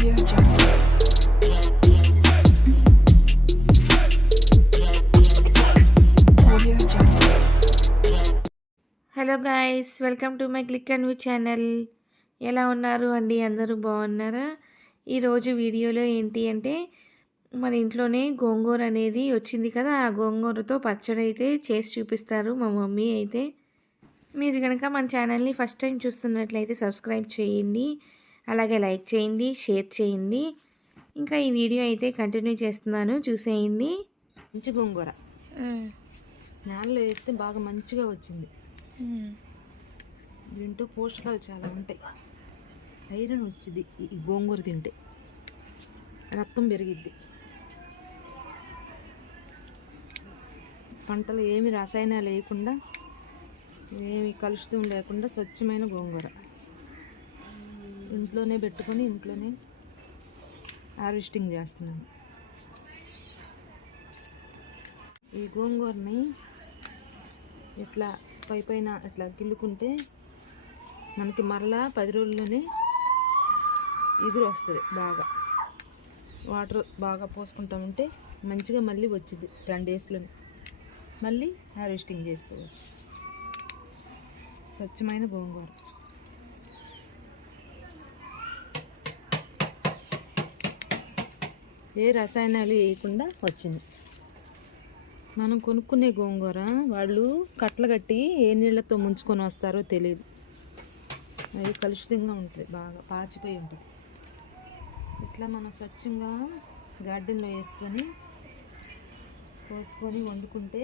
Audio Jungle. Audio Jungle. Hello guys, welcome to my click and view channel. ఎలా ఉన్నారు అండి? అందరూ బాగున్నారా? ఈరోజు వీడియోలో ఏంటి అంటే మన ఇంట్లోనే గోంగూర అనేది వచ్చింది కదా, ఆ గోంగూరతో పచ్చడి అయితే చేసి చూపిస్తారు మా మమ్మీ అయితే. మీరు కనుక మన ఛానల్ని ఫస్ట్ టైం చూస్తున్నట్లయితే సబ్స్క్రైబ్ చేయండి, అలాగే లైక్ చేయండి, షేర్ చేయండి. ఇంకా ఈ వీడియో అయితే కంటిన్యూ చేస్తున్నాను, చూసేయండి. మంచి గోంగూర నేలలో వేస్తే బాగా మంచిగా వచ్చింది. దీంట్లో పోషకాలు చాలా ఉంటాయి. ఐరన్ వచ్చింది ఈ గోంగూర తింటే, రక్తం పెరిగిద్ది. పంటలు ఏమి రసాయనాలు వేయకుండా, ఏమి కలుషితం లేకుండా స్వచ్ఛమైన గోంగూర ఇంట్లోనే పెట్టుకొని ఇంట్లోనే హార్వెస్టింగ్ చేస్తున్నాను. ఈ గోంగూరని ఇట్లా పైన ఇట్లా గిల్లుకుంటే మనకి మరలా 10 రోజుల్లోనే ఎగురు వస్తుంది. బాగా వాటర్ బాగా పోసుకుంటామంటే మంచిగా మళ్ళీ వచ్చింది. 10 డేస్లోనే మళ్ళీ హార్వెస్టింగ్ చేసుకోవచ్చు. స్వచ్ఛమైన గోంగూర. ఏ రసాయనాలు వేయకుండా వచ్చింది. మనం కొనుక్కునే గోంగూర వాళ్ళు కట్టలు కట్టి ఏ నీళ్ళతో ముంచుకొని వస్తారో తెలియదు. అది కలుషితంగా ఉంటుంది, బాగా పాచిపోయి ఉంటుంది. ఇట్లా మనం స్వచ్ఛంగా గార్డెన్లో వేసుకొని పోసుకొని వండుకుంటే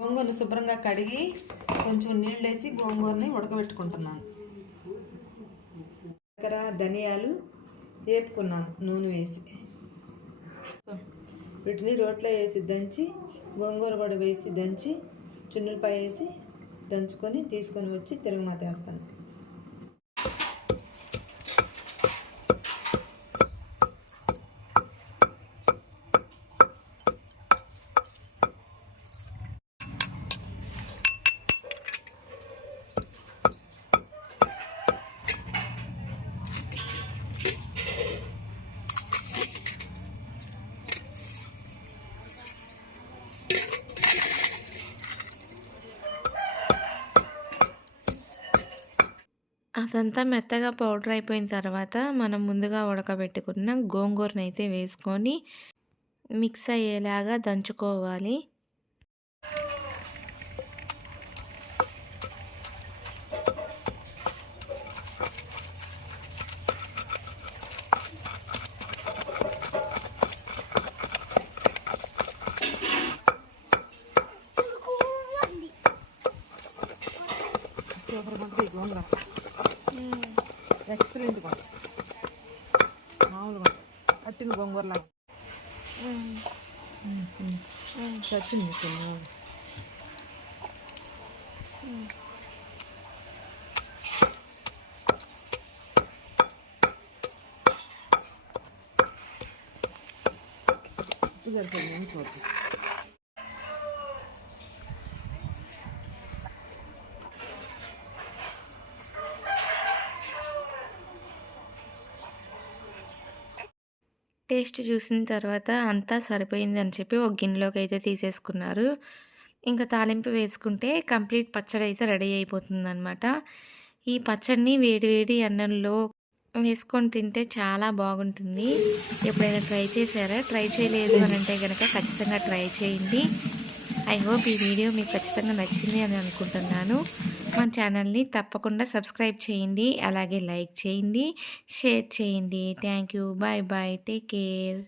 గోంగూరని శుభ్రంగా కడిగి కొంచెం నీళ్ళు వేసి గోంగూరని ఉడకబెట్టుకుంటున్నాను. చక్కెర, ధనియాలు వేపుకున్నాను నూనె వేసి. వీటిని రోట్లో వేసి దంచి, గోంగూర కూడా వేసి దంచి, చున్నులపై వేసి దంచుకొని తీసుకొని వచ్చి తిరగమాత వేస్తాను. అదంతా మెత్తగా పౌడర్ అయిపోయిన తర్వాత మనం ముందుగా ఉడకబెట్టుకున్న గోంగూరని అయితే వేసుకొని మిక్స్ అయ్యేలాగా దంచుకోవాలి. సూపర్గా ఉంటుంది గోంగూర. ఎక్సలెంట్గా మామూలుగా కట్టిన గోంగూరలాగా చచ్చింది. ఉప్పు సరిపోయింది చూద్దాం. టేస్ట్ చూసిన తర్వాత అంతా సరిపోయింది అని చెప్పి ఒక గిన్నెలోకి అయితే తీసేసుకున్నారు. ఇంకా తాలింపు వేసుకుంటే కంప్లీట్ పచ్చడి అయితే రెడీ అయిపోతుందన్నమాట. ఈ పచ్చడిని వేడి వేడి అన్నంలో వేసుకొని తింటే చాలా బాగుంటుంది. ఎప్పుడైనా ట్రై చేశారా? ట్రై చేయలేదు అని అంటే కనుక ఖచ్చితంగా ట్రై చేయండి. ఐ హోప్ ఈ వీడియో మీకు ఖచ్చితంగా నచ్చింది అని అనుకుంటున్నాను. మన ఛానల్ని తప్పకుండా సబ్స్క్రైబ్ చేయండి, అలాగే లైక్ చేయండి, షేర్ చేయండి. Thank you. Bye bye. Take care.